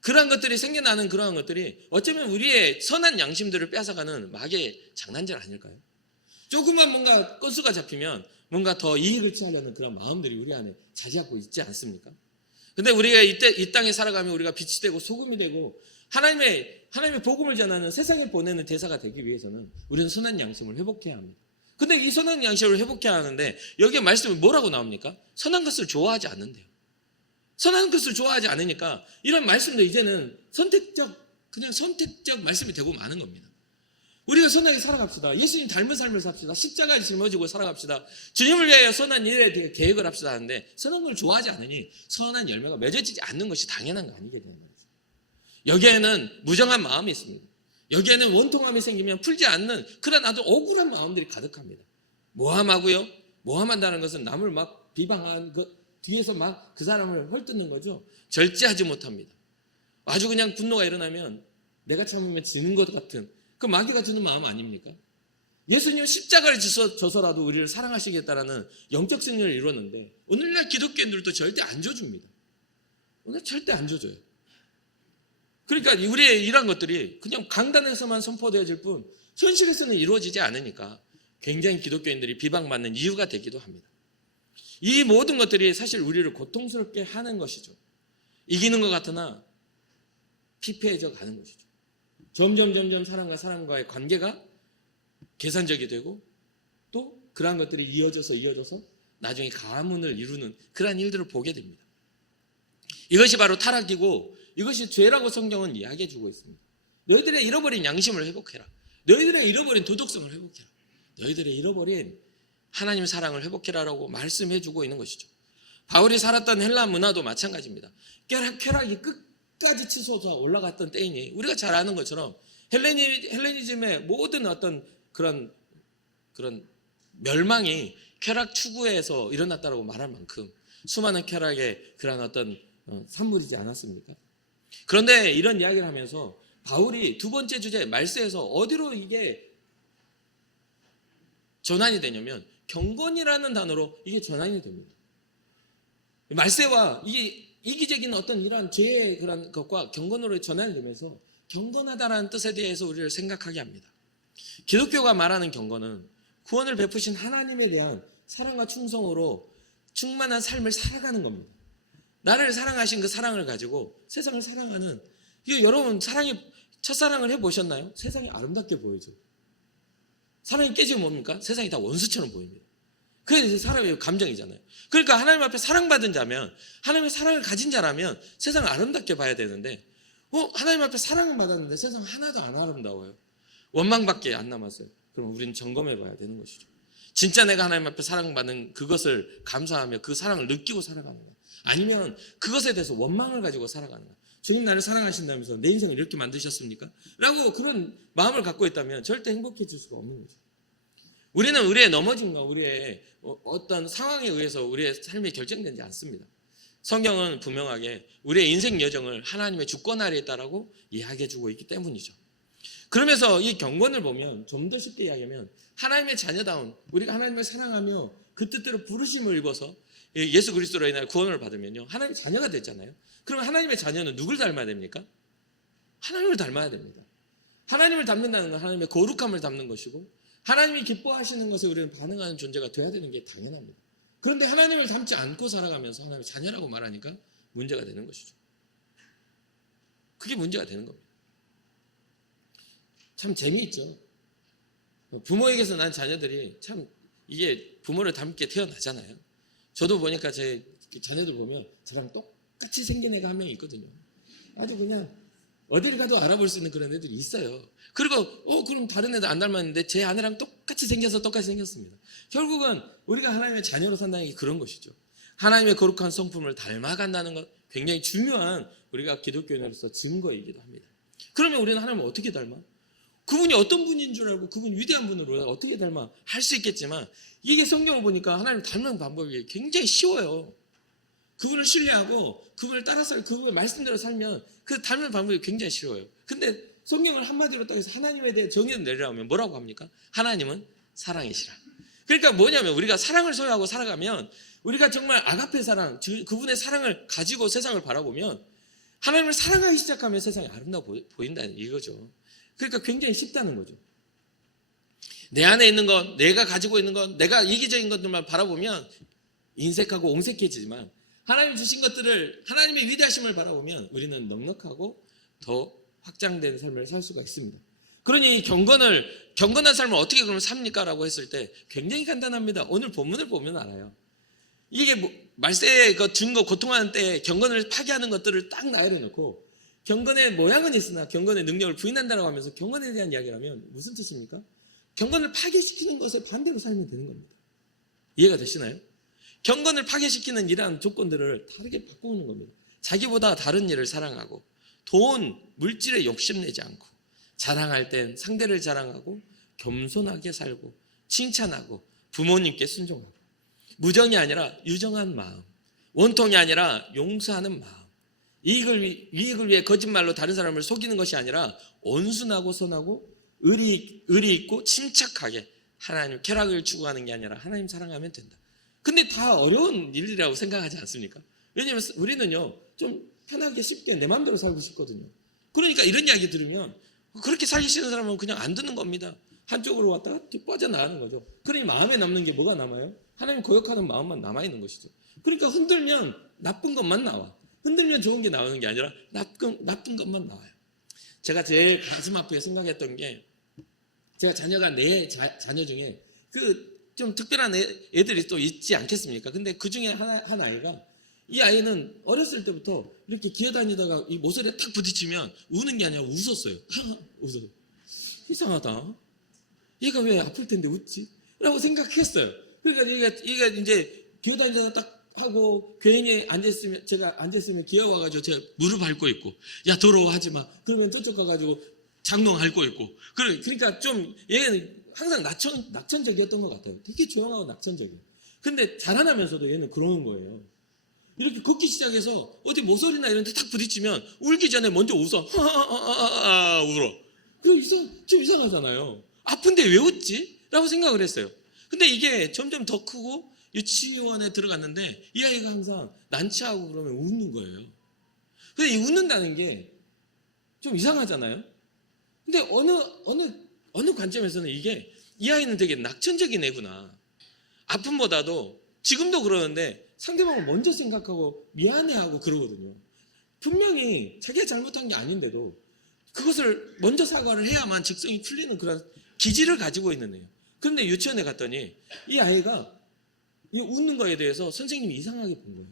그러한 것들이 생겨나는 그러한 것들이 어쩌면 우리의 선한 양심들을 뺏어가는 마귀의 장난질 아닐까요? 조금만 뭔가 건수가 잡히면 뭔가 더 이익을 취하려는 그런 마음들이 우리 안에 자리 잡고 있지 않습니까? 근데 우리가 이 땅에 살아가면 우리가 빛이 되고 소금이 되고 하나님의 복음을 전하는 세상에 보내는 대사가 되기 위해서는 우리는 선한 양심을 회복해야 합니다. 근데 이 선한 양심을 회복해야 하는데 여기에 말씀이 뭐라고 나옵니까? 선한 것을 좋아하지 않는데요. 선한 것을 좋아하지 않으니까 이런 말씀도 이제는 그냥 선택적 말씀이 되고 마는 겁니다. 우리가 선하게 살아갑시다. 예수님 닮은 삶을 삽시다. 십자가를 짊어지고 살아갑시다. 주님을 위하여 선한 일에 대해 계획을 합시다 하는데 선한 걸 좋아하지 않으니 선한 열매가 맺어지지 않는 것이 당연한 거 아니겠냐는 거죠. 여기에는 무정한 마음이 있습니다. 여기에는 원통함이 생기면 풀지 않는 그런 아주 억울한 마음들이 가득합니다. 모함하고요. 모함한다는 것은 남을 막 비방한 뒤에서 막 그 사람을 헐뜯는 거죠. 절제하지 못합니다. 아주 그냥 분노가 일어나면 내가 참으면 지는 것 같은 그 마귀가 주는 마음 아닙니까? 예수님은 십자가를 져서라도 우리를 사랑하시겠다라는 영적 승리를 이루었는데 오늘날 기독교인들도 절대 안 줘줍니다. 오늘 절대 안 줘줘요. 그러니까 우리의 이런 것들이 그냥 강단에서만 선포되어질 뿐 현실에서는 이루어지지 않으니까 굉장히 기독교인들이 비방받는 이유가 되기도 합니다. 이 모든 것들이 사실 우리를 고통스럽게 하는 것이죠. 이기는 것 같으나 피폐해져 가는 것이죠. 점점 사람과 사람과의 관계가 계산적이 되고 또 그러한 것들이 이어져서 나중에 가문을 이루는 그러한 일들을 보게 됩니다. 이것이 바로 타락이고 이것이 죄라고 성경은 이야기해 주고 있습니다. 너희들의 잃어버린 양심을 회복해라. 너희들의 잃어버린 도덕성을 회복해라. 너희들의 잃어버린 하나님 사랑을 회복해라라고 말씀해 주고 있는 것이죠. 바울이 살았던 헬라 문화도 마찬가지입니다. 쾌락이 끝까지 치솟아 올라갔던 때이니 우리가 잘 아는 것처럼 헬레니즘의 모든 어떤 그런 멸망이 쾌락 추구에서 일어났다고 말할 만큼 수많은 쾌락의 그런 어떤 산물이지 않았습니까? 그런데 이런 이야기를 하면서 바울이 두 번째 주제 말세에서 어디로 이게 전환이 되냐면 경건이라는 단어로 이게 전환이 됩니다. 말세와 이게 이기적인 어떤 이러한 죄의 그런 것과 경건으로 전환이 되면서 경건하다라는 뜻에 대해서 우리를 생각하게 합니다. 기독교가 말하는 경건은 구원을 베푸신 하나님에 대한 사랑과 충성으로 충만한 삶을 살아가는 겁니다. 나를 사랑하신 그 사랑을 가지고 세상을 사랑하는 이거 여러분 첫사랑을 해보셨나요? 세상이 아름답게 보이죠. 사랑이 깨지면 뭡니까? 세상이 다 원수처럼 보입니다. 그게 사람의 감정이잖아요. 그러니까 하나님 앞에 사랑받은 자면 하나님의 사랑을 가진 자라면 세상을 아름답게 봐야 되는데 하나님 앞에 사랑을 받았는데 세상 하나도 안 아름다워요. 원망밖에 안 남았어요. 그럼 우리는 점검해 봐야 되는 것이죠. 진짜 내가 하나님 앞에 사랑받는 그것을 감사하며 그 사랑을 느끼고 살아가는 거예요. 아니면 그것에 대해서 원망을 가지고 살아가는 거예요. 주님 나를 사랑하신다면서 내 인생을 이렇게 만드셨습니까? 라고 그런 마음을 갖고 있다면 절대 행복해질 수가 없는 거죠. 우리는 우리의 넘어짐과 우리의 어떤 상황에 의해서 우리의 삶이 결정되지 않습니다. 성경은 분명하게 우리의 인생 여정을 하나님의 주권 아래에 있다라고 이야기해 주고 있기 때문이죠. 그러면서 이 경건을 보면 좀 더 쉽게 이야기하면 하나님의 자녀다운 우리가 하나님을 사랑하며 그 뜻대로 부르심을 입어서 예수 그리스도로 인하여 구원을 받으면요 하나님의 자녀가 됐잖아요. 그러면 하나님의 자녀는 누굴 닮아야 됩니까? 하나님을 닮아야 됩니다. 하나님을 닮는다는 건 하나님의 거룩함을 닮는 것이고 하나님이 기뻐하시는 것에 우리는 반응하는 존재가 되어야 되는 게 당연합니다. 그런데 하나님을 닮지 않고 살아가면서 하나님의 자녀라고 말하니까 문제가 되는 것이죠. 그게 문제가 되는 겁니다. 참 재미있죠. 부모에게서 난 자녀들이 참 이게 부모를 닮게 태어나잖아요. 저도 보니까 제 자녀들 보면 저랑 똑같이 생긴 애가 한 명 있거든요. 아주 그냥 어딜 가도 알아볼 수 있는 그런 애들이 있어요. 그리고 그럼 다른 애들 안 닮았는데 제 아내랑 똑같이 생겼습니다. 결국은 우리가 하나님의 자녀로 산다는 게 그런 것이죠. 하나님의 거룩한 성품을 닮아간다는 것 굉장히 중요한 우리가 기독교인으로서 증거이기도 합니다. 그러면 우리는 하나님을 어떻게 닮아? 그분이 어떤 분인 줄 알고 그분 위대한 분으로 어떻게 닮아? 할 수 있겠지만 이게 성경을 보니까 하나님을 닮는 방법이 굉장히 쉬워요. 그분을 신뢰하고 그분을 따라서 그분의 말씀대로 살면 그 닮는 방법이 굉장히 쉬워요. 근데 성경을 한마디로 따져서 하나님에 대해 정의를 내리라면 뭐라고 합니까? 하나님은 사랑이시라. 그러니까 뭐냐면 우리가 사랑을 소유하고 살아가면 우리가 정말 아가페 사랑, 그분의 사랑을 가지고 세상을 바라보면 하나님을 사랑하기 시작하면 세상이 아름다워 보인다는 이거죠. 그러니까 굉장히 쉽다는 거죠. 내 안에 있는 것, 내가 가지고 있는 것, 내가 이기적인 것들만 바라보면 인색하고 옹색해지지만 하나님 주신 것들을 하나님의 위대하심을 바라보면 우리는 넉넉하고 더 확장된 삶을 살 수가 있습니다. 그러니 경건한 삶을 어떻게 그러면 삽니까? 라고 했을 때 굉장히 간단합니다. 오늘 본문을 보면 알아요. 이게 말세의 그 증거 고통하는 때 경건을 파괴하는 것들을 딱 나열해 놓고 경건의 모양은 있으나 경건의 능력을 부인한다고 하면서 경건에 대한 이야기를 하면 무슨 뜻입니까? 경건을 파괴시키는 것에 반대로 살면 되는 겁니다. 이해가 되시나요? 경건을 파괴시키는 이러한 조건들을 다르게 바꾸는 겁니다. 자기보다 다른 일을 사랑하고 돈, 물질에 욕심내지 않고 자랑할 땐 상대를 자랑하고 겸손하게 살고 칭찬하고 부모님께 순종하고 무정이 아니라 유정한 마음, 원통이 아니라 용서하는 마음, 이익을 위해 거짓말로 다른 사람을 속이는 것이 아니라 온순하고 선하고 의리 있고 침착하게 하나님 쾌락을 추구하는 게 아니라 하나님 사랑하면 된다. 근데 다 어려운 일이라고 생각하지 않습니까? 왜냐하면 우리는요 좀 편하게 쉽게 내 마음대로 살고 싶거든요. 그러니까 이런 이야기 들으면 그렇게 살기 싫은 사람은 그냥 안 듣는 겁니다. 한쪽으로 왔다가 빠져나가는 거죠. 그러니 마음에 남는 게 뭐가 남아요? 하나님 거역하는 마음만 남아있는 것이죠. 그러니까 흔들면 나쁜 것만 나와. 흔들면 좋은 게 나오는 게 아니라 나쁜 것만 나와요. 제가 제일 가슴 아프게 생각했던 게 제가 자녀가 네 자녀 중에 그 좀 특별한 애들이 또 있지 않겠습니까? 근데 그 중에 한 아이가 이 아이는 어렸을 때부터 이렇게 기어다니다가 이 모서리에 탁 부딪히면 우는 게 아니라 웃었어요. 웃어요. 이상하다. 얘가 왜 아플 텐데 웃지? 라고 생각했어요. 그러니까 얘가 이제 기어다니다가 딱 하고 괜히 앉아있으면 제가 앉아있으면 기어와가지고 제가 무릎 밟고 있고 야 더러워 하지마. 그러면 저쪽 가가지고 장롱 밟고 있고 그러니까 좀 얘는 항상 낙천적이었던 것 같아요. 되게 조용하고 낙천적이에요. 근데 자라나면서도 얘는 그러는 거예요. 이렇게 걷기 시작해서 어디 모서리나 이런 데 탁 부딪히면 울기 전에 먼저 웃어. 울어. 좀 이상하잖아요. 아픈데 왜 웃지? 라고 생각을 했어요. 근데 이게 점점 더 크고 유치원에 들어갔는데 이 아이가 항상 난치하고 그러면 웃는 거예요. 근데 이 웃는다는 게 좀 이상하잖아요. 근데 어느 관점에서는 이게 이 아이는 되게 낙천적인 애구나. 아픔보다도 지금도 그러는데 상대방을 먼저 생각하고 미안해하고 그러거든요. 분명히 자기가 잘못한 게 아닌데도 그것을 먼저 사과를 해야만 직성이 풀리는 그런 기질을 가지고 있는 애예요. 그런데 유치원에 갔더니 이 아이가 이 웃는 거에 대해서 선생님이 이상하게 본 거예요.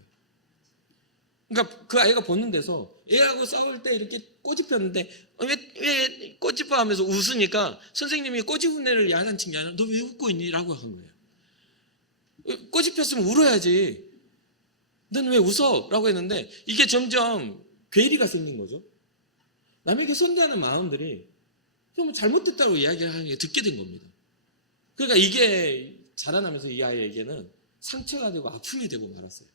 그러니까 그 아이가 보는 데서 애하고 싸울 때 이렇게 꼬집혔는데 왜 꼬집어 하면서 웃으니까 선생님이 꼬집은 애를 야단친 게 아니라 너 왜 웃고 있니? 라고 한 거예요. 꼬집혔으면 울어야지. 너는 왜 웃어? 라고 했는데 이게 점점 괴리가 생긴 거죠. 남에게 선대하는 마음들이 좀 잘못됐다고 이야기를 하는 게 듣게 된 겁니다. 그러니까 이게 자라나면서 이 아이에게는 상처가 되고 아픔이 되고 말았어요.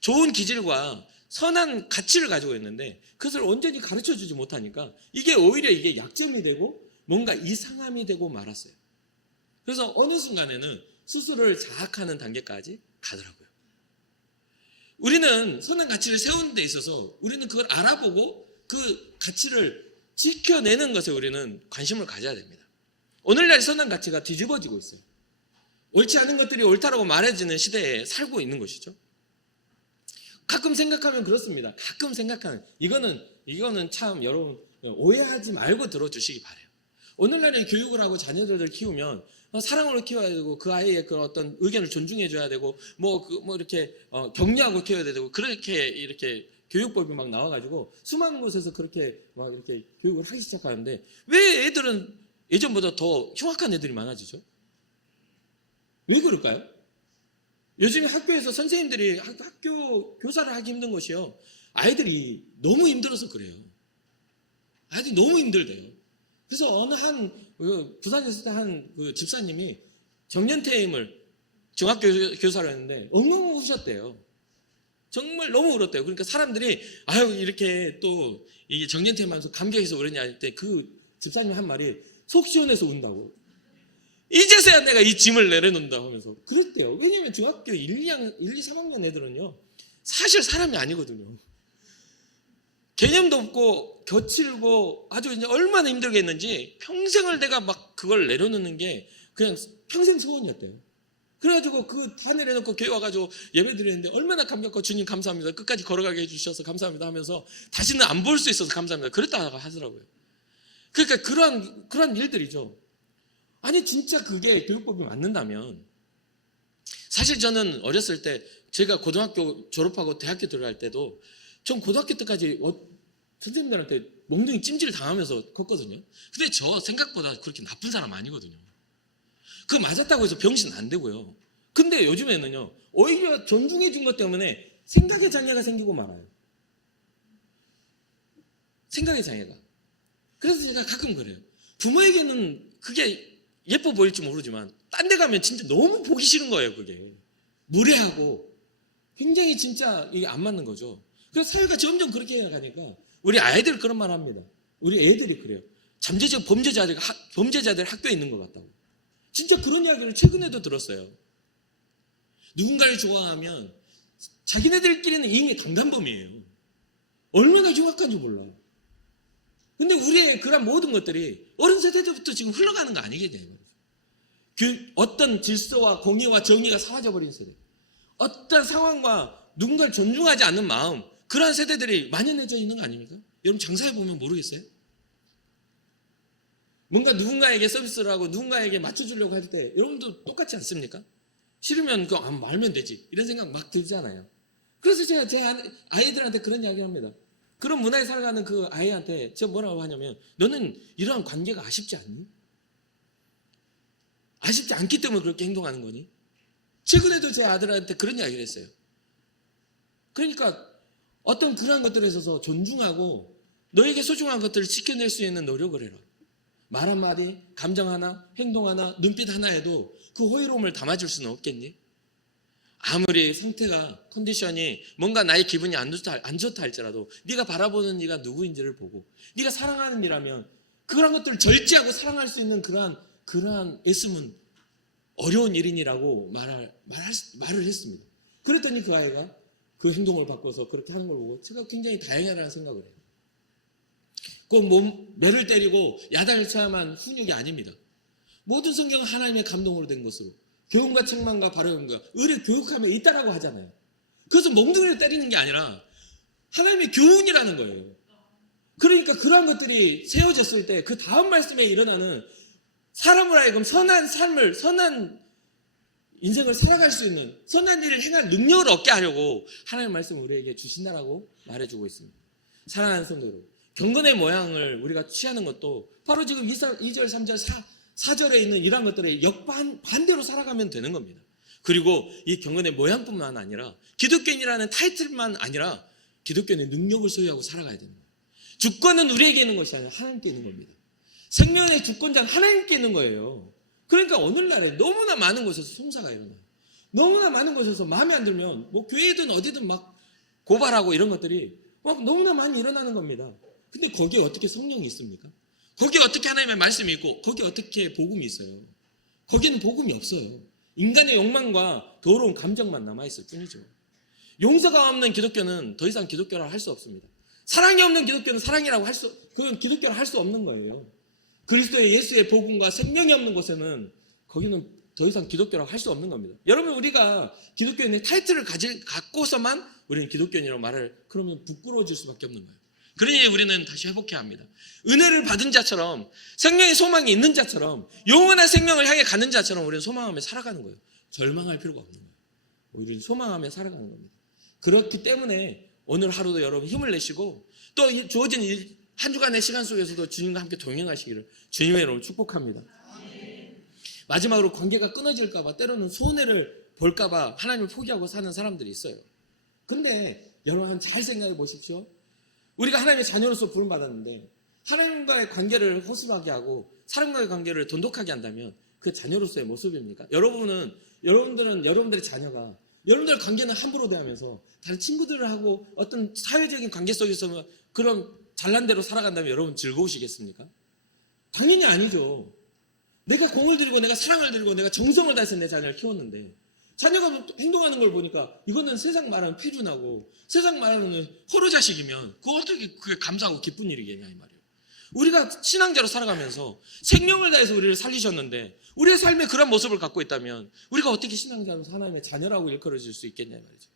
좋은 기질과 선한 가치를 가지고 있는데 그것을 온전히 가르쳐주지 못하니까 이게 오히려 이게 약점이 되고 뭔가 이상함이 되고 말았어요. 그래서 어느 순간에는 스스로를 자학하는 단계까지 가더라고요. 우리는 선한 가치를 세우는 데 있어서 우리는 그걸 알아보고 그 가치를 지켜내는 것에 우리는 관심을 가져야 됩니다. 오늘날 선한 가치가 뒤집어지고 있어요. 옳지 않은 것들이 옳다라고 말해지는 시대에 살고 있는 것이죠. 가끔 생각하면 그렇습니다. 가끔 생각하는 이거는 참 여러분 오해하지 말고 들어주시기 바라요. 오늘날에 교육을 하고 자녀들을 키우면 사랑으로 키워야 되고 그 아이의 그 어떤 의견을 존중해줘야 되고 이렇게 격려하고 키워야 되고 그렇게 이렇게 교육법이 막 나와가지고 수많은 곳에서 그렇게 막 이렇게 교육을 하기 시작하는데 왜 애들은 예전보다 더 흉악한 애들이 많아지죠? 왜 그럴까요? 요즘에 학교에서 선생님들이 학교 교사를 하기 힘든 것이요. 아이들이 너무 힘들어서 그래요. 아이들이 너무 힘들대요. 그래서 어느 부산에 있을 때 한 집사님이 정년퇴임을 중학교 교사를 했는데 엉엉 우셨대요. 정말 너무 울었대요. 그러니까 사람들이 아유 이렇게 또 이게 정년퇴임하면서 감격해서 그러냐 할 때 그 집사님 한 말이 속 시원해서 운다고. 이제서야 내가 이 짐을 내려놓는다 하면서 그랬대요. 왜냐면 중학교 1, 2, 3학년 애들은요 사실 사람이 아니거든요. 개념도 없고 거칠고 아주 이제 얼마나 힘들겠는지 평생을 내가 막 그걸 내려놓는 게 그냥 평생 소원이었대요. 그래가지고 그 다 내려놓고 교회 와가지고 예배 드리는데 얼마나 감격하고 주님 감사합니다. 끝까지 걸어가게 해주셔서 감사합니다 하면서 다시는 안 볼 수 있어서 감사합니다. 그랬다 하더라고요. 그러니까 그런 일들이죠. 아니 진짜 그게 교육법이 맞는다면 사실 저는 어렸을 때 제가 고등학교 졸업하고 대학교 들어갈 때도 전 고등학교 때까지 선생님들한테 몽둥이 찜질 당하면서 컸거든요. 근데 저 생각보다 그렇게 나쁜 사람 아니거든요. 그거 맞았다고 해서 병신 안 되고요. 근데 요즘에는요 오히려 존중해 준 것 때문에 생각의 장애가 생기고 말아요. 생각의 장애가. 그래서 제가 가끔 그래요. 부모에게는 그게 예뻐 보일지 모르지만 딴 데 가면 진짜 너무 보기 싫은 거예요. 그게 무례하고 굉장히 진짜 이게 안 맞는 거죠. 그래서 사회가 점점 그렇게 해가니까 우리 아이들 그런 말 합니다. 우리 애들이 그래요. 잠재적 범죄자들 학교에 있는 것 같다고. 진짜 그런 이야기를 최근에도 들었어요. 누군가를 좋아하면 자기네들끼리는 이미 강간범이에요. 얼마나 흉악한지 몰라요. 근데 우리의 그런 모든 것들이 어른 세대부터 지금 흘러가는 거 아니겠냐고요. 어떤 질서와 공의와 정의가 사라져버린 세대. 어떤 상황과 누군가를 존중하지 않는 마음, 그러한 세대들이 만연해져 있는 거 아닙니까? 여러분 장사해보면 모르겠어요? 뭔가 누군가에게 서비스를 하고 누군가에게 맞춰주려고 할 때 여러분도 똑같지 않습니까? 싫으면 그거 말면 되지 이런 생각 막 들잖아요. 그래서 제가 제 아이들한테 그런 이야기를 합니다. 그런 문화에 살아가는 그 아이한테 제가 뭐라고 하냐면 너는 이러한 관계가 아쉽지 않니? 아쉽지 않기 때문에 그렇게 행동하는 거니? 최근에도 제 아들한테 그런 이야기를 했어요. 그러니까 어떤 그러한 것들에 있어서 존중하고 너에게 소중한 것들을 지켜낼 수 있는 노력을 해라. 말 한마디, 감정 하나, 행동 하나, 눈빛 하나에도 그 호의로움을 담아줄 수는 없겠니? 아무리 상태가 컨디션이 뭔가 나의 기분이 안 좋다 할지라도 네가 바라보는 네가 누구인지를 보고 네가 사랑하는 이라면 그런 것들을 절제하고 사랑할 수 있는 그러한 애씀은 어려운 일이라고 말을 했습니다. 그랬더니 그 아이가 그 행동을 바꿔서 그렇게 하는 걸 보고 제가 굉장히 다행이라는 생각을 해요. 그 매를 때리고 야단을 쳐야만 훈육이 아닙니다. 모든 성경은 하나님의 감동으로 된 것으로 교훈과 책망과 바로움과 의를 교육하며 있다라고 하잖아요. 그래서 몽둥이를 때리는 게 아니라 하나님의 교훈이라는 거예요. 그러니까 그러한 것들이 세워졌을 때 그 다음 말씀에 일어나는 사람을 하여금 선한 삶을, 선한 인생을 살아갈 수 있는 선한 일을 행할 능력을 얻게 하려고 하나님의 말씀을 우리에게 주신다라고 말해주고 있습니다. 사랑하는 성도들, 경건의 모양을 우리가 취하는 것도 바로 지금 2절, 3절, 4절에 있는 이런 것들의 반대로 살아가면 되는 겁니다. 그리고 이 경건의 모양뿐만 아니라 기독교인이라는 타이틀만 아니라 기독교인의 능력을 소유하고 살아가야 됩니다. 주권은 우리에게 있는 것이 아니라 하나님께 있는 겁니다. 생명의 주권자는 하나님께 있는 거예요. 그러니까 오늘날에 너무나 많은 곳에서 송사가 일어나요. 너무나 많은 곳에서 마음에 안 들면 뭐 교회든 어디든 막 고발하고 이런 것들이 막 너무나 많이 일어나는 겁니다. 근데 거기에 어떻게 성령이 있습니까? 거기에 어떻게 하나님의 말씀이 있고 거기에 어떻게 복음이 있어요? 거기는 복음이 없어요. 인간의 욕망과 더러운 감정만 남아있을 뿐이죠. 용서가 없는 기독교는 더 이상 기독교라고 할 수 없습니다. 사랑이 없는 기독교는 그건 기독교라 할 수 없는 거예요. 그리스도의 예수의 복음과 생명이 없는 곳에는 거기는 더 이상 기독교라고 할 수 없는 겁니다. 여러분 우리가 기독교인의 타이틀을 갖고서만 우리는 기독교인이라고 그러면 부끄러워질 수밖에 없는 거예요. 그러니 우리는 다시 회복해야 합니다. 은혜를 받은 자처럼 생명의 소망이 있는 자처럼 영원한 생명을 향해 가는 자처럼 우리는 소망하며 살아가는 거예요. 절망할 필요가 없는 거예요. 우리는 소망하며 살아가는 겁니다. 그렇기 때문에 오늘 하루도 여러분 힘을 내시고 또 주어진 한 주간의 시간 속에서도 주님과 함께 동행하시기를 주님의 이름으로 축복합니다. 마지막으로 관계가 끊어질까 봐 때로는 손해를 볼까 봐 하나님을 포기하고 사는 사람들이 있어요. 근데 여러분 잘 생각해 보십시오. 우리가 하나님의 자녀로서 부름받았는데 하나님과의 관계를 허술하게 하고 사람과의 관계를 돈독하게 한다면 그 자녀로서의 모습입니까? 여러분들은 여러분들의 자녀가 여러분들의 관계는 함부로 대하면서 다른 친구들하고 어떤 사회적인 관계 속에서 그런 잘난 대로 살아간다면 여러분 즐거우시겠습니까? 당연히 아니죠. 내가 공을 들이고 내가 사랑을 들이고 내가 정성을 다해서 내 자녀를 키웠는데 자녀가 행동하는 걸 보니까 이거는 세상 말하는 폐륜하고 세상 말하는 호로자식이면 그거 어떻게 그게 감사하고 기쁜 일이겠냐 이 말이에요. 우리가 신앙자로 살아가면서 생명을 다해서 우리를 살리셨는데 우리의 삶에 그런 모습을 갖고 있다면 우리가 어떻게 신앙자로서 하나님의 자녀라고 일컬어질 수 있겠냐 이 말이죠.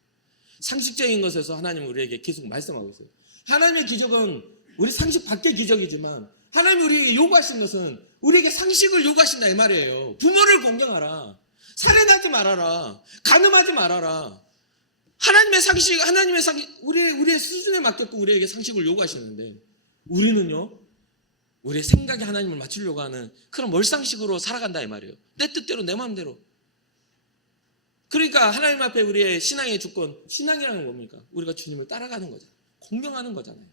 상식적인 것에서 하나님은 우리에게 계속 말씀하고 있어요. 하나님의 기적은 우리 상식 밖의 기적이지만 하나님이 우리에게 요구하신 것은 우리에게 상식을 요구하신다 이 말이에요. 부모를 공경하라. 살인하지 말아라. 간음하지 말아라. 하나님의 상식, 우리의 수준에 맞게끔 우리에게 상식을 요구하시는데 우리는요, 우리의 생각에 하나님을 맞추려고 하는 그런 몰상식으로 살아간다 이 말이에요. 내 뜻대로 내 마음대로. 그러니까 하나님 앞에 우리의 신앙의 주권, 신앙이라는 건 뭡니까? 우리가 주님을 따라가는 거잖아요. 공경하는 거잖아요.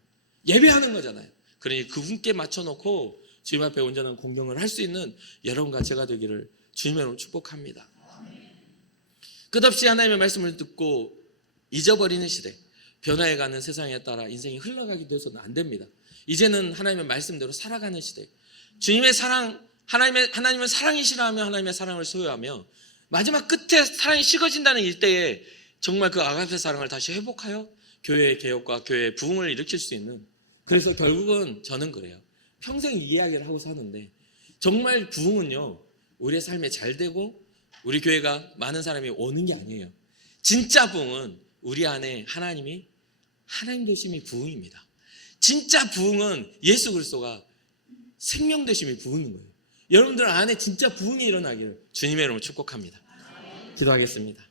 예배하는 거잖아요. 그러니 그분께 맞춰놓고 주님 앞에 온전한 공경을 할 수 있는 여러분과 제가 되기를 주님의 이름으로 축복합니다. 끝없이 하나님의 말씀을 듣고 잊어버리는 시대, 변화해가는 세상에 따라 인생이 흘러가게 돼서는 안 됩니다. 이제는 하나님의 말씀대로 살아가는 시대. 주님의 사랑, 하나님은 사랑이시라 하며 하나님의 사랑을 소유하며 마지막 끝에 사랑이 식어진다는 이때에 정말 그 아가페 사랑을 다시 회복하여 교회의 개혁과 교회의 부흥을 일으킬 수 있는, 그래서 결국은 저는 그래요. 평생 이 이야기를 하고 사는데 정말 부흥은요, 우리의 삶에 잘 되고 우리 교회가 많은 사람이 오는 게 아니에요. 진짜 부흥은 우리 안에 하나님 되심이 부흥입니다. 진짜 부흥은 예수 그리스도가 생명 되심이 부흥인 거예요. 여러분들 안에 진짜 부흥이 일어나기를 주님의 이름으로 축복합니다. 기도하겠습니다.